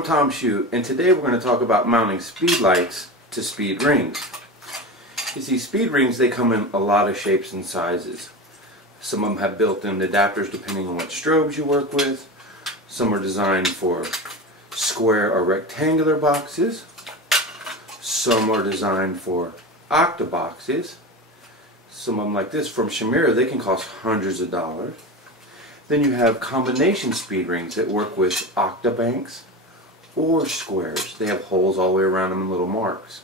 I'm Tom Shue, and today we're going to talk about mounting speedlights to speed rings. You see, speed rings, they come in a lot of shapes and sizes. Some of them have built-in adapters depending on what strobes you work with. Some are designed for square or rectangular boxes. Some are designed for octaboxes. Some of them like this from Shamira, they can cost hundreds of dollars. Then you have combination speed rings that work with octabanks or squares. They have holes all the way around them and little marks.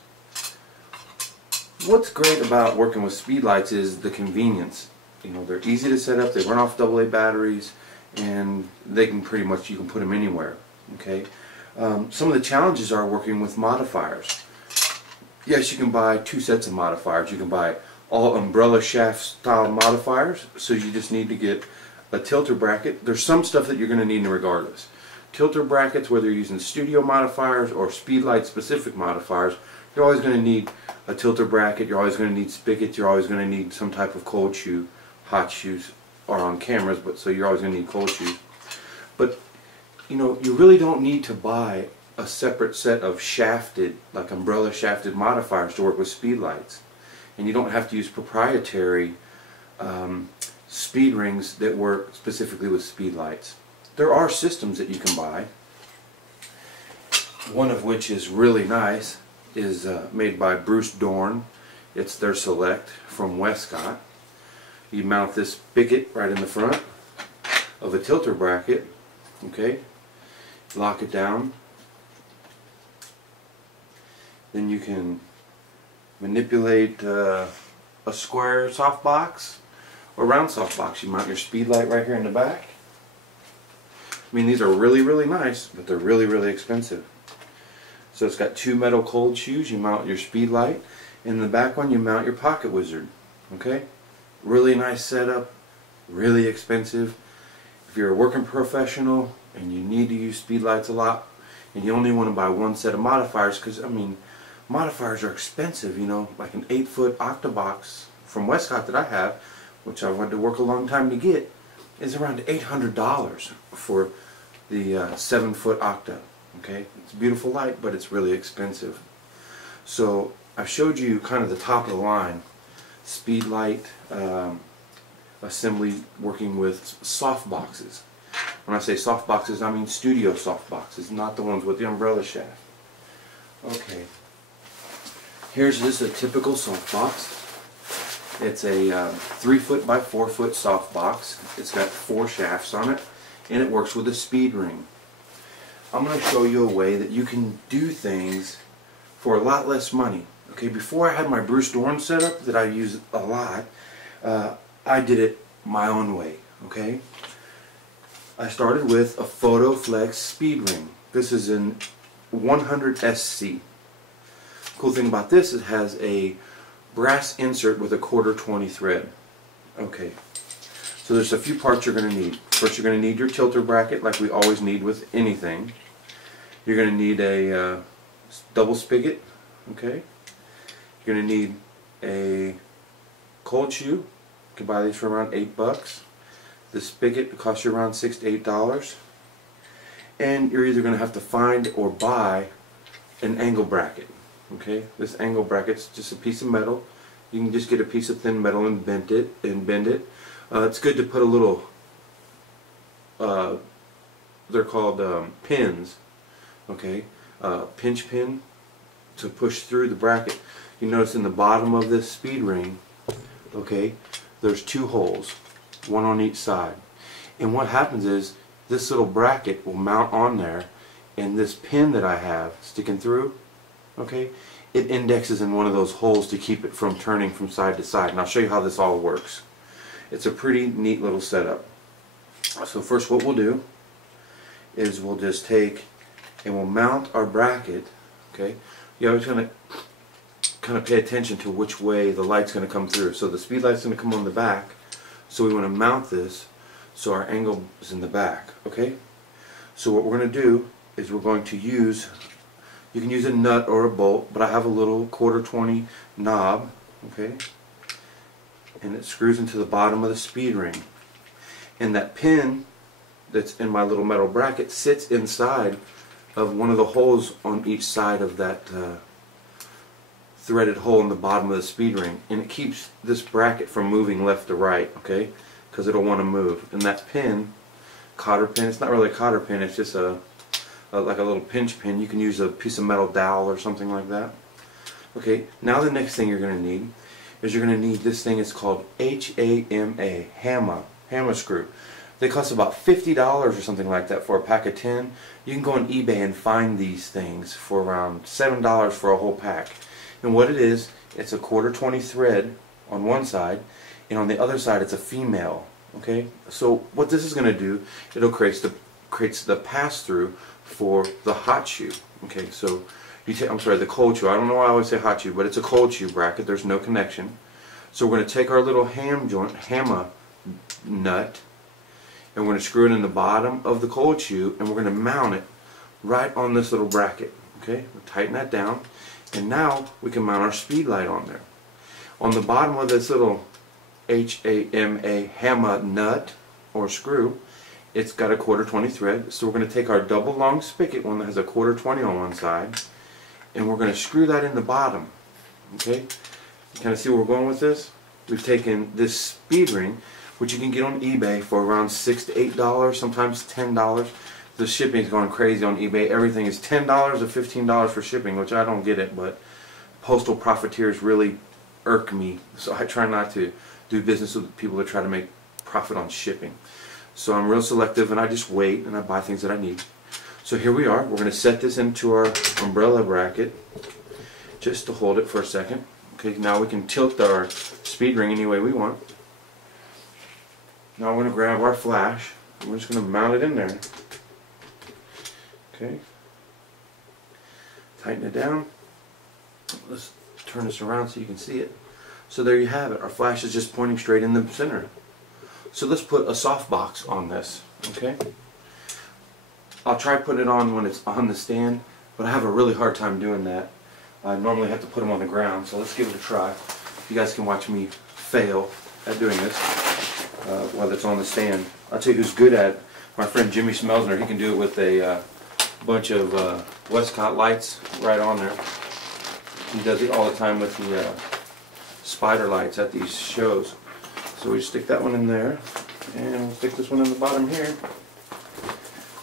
What's great about working with speedlights is the convenience. You know, they're easy to set up, they run off AA batteries, and they can pretty much, you can put them anywhere. Okay. Some of the challenges are working with modifiers. Yes, you can buy two sets of modifiers. You can buy all umbrella shaft style modifiers, so you just need to get a tilter bracket. There's some stuff that you're going to need regardless. Tilter brackets, whether you're using studio modifiers or speedlight specific modifiers, you're always going to need a tilter bracket, you're always going to need spigots, you're always going to need some type of cold shoe. Hot shoes are on cameras, but so you're always going to need cold shoes. But you know, you really don't need to buy a separate set of shafted, like umbrella shafted modifiers to work with speedlights. And you don't have to use proprietary speed rings that work specifically with speedlights. There are systems that you can buy. One of which is really nice, is made by Bruce Dorn. It's their Select from Westcott. You mount this spigot right in the front of a tilter bracket. Okay, lock it down. Then you can manipulate a square softbox or round softbox. You mount your speedlight right here in the back. I mean, these are really nice, but they're really expensive. So it's got two metal cold shoes. You mount your speedlight. In the back one, you mount your pocket wizard. Okay, really nice setup, really expensive. If you're a working professional and you need to use speedlights a lot, and you only want to buy one set of modifiers, because I mean, modifiers are expensive. You know, like an 8-foot octabox from Westcott that I have, which I've had to work a long time to get, is around $800 for the 7-foot octa. Okay, it's a beautiful light, but it's really expensive. So I've showed you kind of the top of the line speedlight assembly working with soft boxes. When I say soft boxes, I mean studio soft boxes, not the ones with the umbrella shaft. Okay, here's just a typical soft box. It's a 3-foot by 4-foot soft box. It's got 4 shafts on it, and it works with a speed ring. I'm going to show you a way that you can do things for a lot less money. Okay, before I had my Bruce Dorn setup that I use a lot, I did it my own way. Okay, I started with a PhotoFlex speed ring. This is an 100 SC. Cool thing about this, it has a brass insert with a 1/4-20 thread. Okay, so there's a few parts you're going to need. First, you're going to need your tilter bracket, like we always need with anything. You're going to need a double spigot. Okay, you're going to need a cold shoe. You can buy these for around $8. The spigot costs you around $6 to $8. And you're either going to have to find or buy an angle bracket. Okay, this angle bracket's just a piece of metal. You can just get a piece of thin metal and bend it. It's good to put a little, they're called pins. Okay, pinch pin to push through the bracket. You notice in the bottom of this speed ring, okay, there's 2 holes, one on each side. And what happens is this little bracket will mount on there, and this pin that I have sticking through, okay, it indexes in one of those holes to keep it from turning from side to side. And I'll show you how this all works. It's a pretty neat little setup. So first what we'll do is we'll just take and we'll mount our bracket. Okay, you're always going to kind of pay attention to which way the light's going to come through. So the speed light's going to come on the back, so we want to mount this so our angle is in the back. Okay, so what we're going to do is we're going to use, you can use a nut or a bolt, but I have a little 1/4-20 knob. Okay, and it screws into the bottom of the speed ring, and that pin that's in my little metal bracket sits inside of one of the holes on each side of that threaded hole in the bottom of the speed ring, and it keeps this bracket from moving left to right, okay, because it'll want to move. And that pin, cotter pin, it's not really a cotter pin, it's just like a little pinch pin. You can use a piece of metal dowel or something like that. Okay, now the next thing you're going to need is you're going to need this thing. It's called HAMA, hammer screw. They cost about $50 or something like that for a pack of 10. You can go on eBay and find these things for around $7 for a whole pack. And what it is, it's a 1/4 thread on one side, and on the other side it's a female. Okay, so what this is going to do, it'll creates the pass-through for the hot shoe. Okay, so you take, I'm sorry, the cold shoe. I don't know why I always say hot shoe, but it's a cold shoe bracket. There's no connection. So we're going to take our little hammer nut, and we're going to screw it in the bottom of the cold shoe, and we're going to mount it right on this little bracket. Okay, we'll tighten that down, and now we can mount our speed light on there. On the bottom of this little hammer nut or screw, it's got a 1/4 thread. So we're going to take our double long spigot, one that has a 1/4 on one side, and we're going to screw that in the bottom. Okay, you kind of see where we're going with this? We've taken this speed ring, which you can get on eBay for around $6 to $8, sometimes $10. The shipping is going crazy on eBay. Everything is $10 to $15 for shipping, which I don't get it, but postal profiteers really irk me. So I try not to do business with people that try to make profit on shipping. So I'm real selective, and I just wait and I buy things that I need. So here we are. We're going to set this into our umbrella bracket just to hold it for a second. Okay, now we can tilt our speed ring any way we want. Now we're going to grab our flash, and we're just going to mount it in there. Okay, tighten it down. Let's turn this around so you can see it. So there you have it. Our flash is just pointing straight in the center. So let's put a softbox on this. Okay, I'll try putting it on when it's on the stand, but I have a really hard time doing that. I normally have to put them on the ground, so let's give it a try. You guys can watch me fail at doing this while it's on the stand. I'll tell you who's good at it. My friend Jimmy Smelsner. He can do it with a bunch of Westcott lights right on there. He does it all the time with the spider lights at these shows. So we stick that one in there, and we'll stick this one in the bottom here.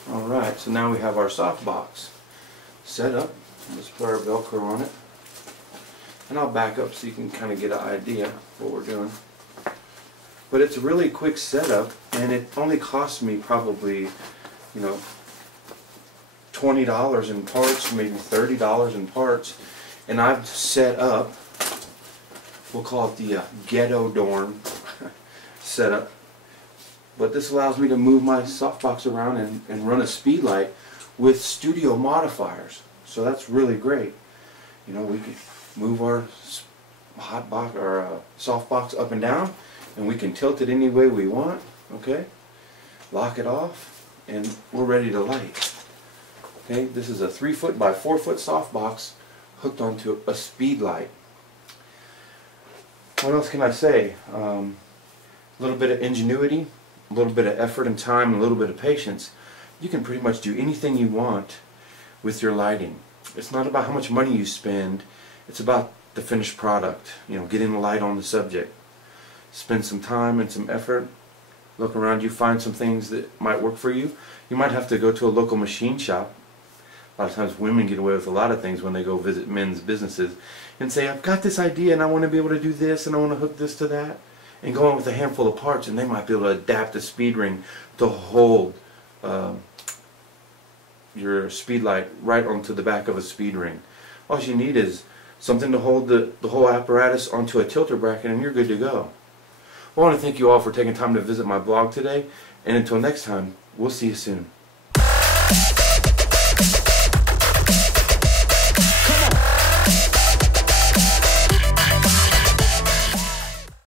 Alright, so now we have our softbox set up. Let's put our Velcro on it. And I'll back up so you can kind of get an idea of what we're doing. But it's a really quick setup, and it only cost me probably, you know, $20 in parts, maybe $30 in parts. And I've set up, we'll call it the ghetto dorm setup. But this allows me to move my softbox around and run a speed light with studio modifiers. So that's really great. You know, we can move our hot box or softbox up and down, and we can tilt it any way we want. Okay, lock it off, and we're ready to light. Okay, this is a 3-foot by 4-foot softbox hooked onto a speed light. What else can I say? A little bit of ingenuity, a little bit of effort and time, and a little bit of patience. You can pretty much do anything you want with your lighting. It's not about how much money you spend, it's about the finished product. You know, getting the light on the subject. Spend some time and some effort. Look around you, find some things that might work for you. You might have to go to a local machine shop. A lot of times women get away with a lot of things when they go visit men's businesses and say, I've got this idea and I want to be able to do this and I want to hook this to that, and go in with a handful of parts, and they might be able to adapt the speed ring to hold your speed light right onto the back of a speed ring. All you need is something to hold the whole apparatus onto a tilter bracket, and you're good to go. I want to thank you all for taking time to visit my blog today, and until next time, we'll see you soon.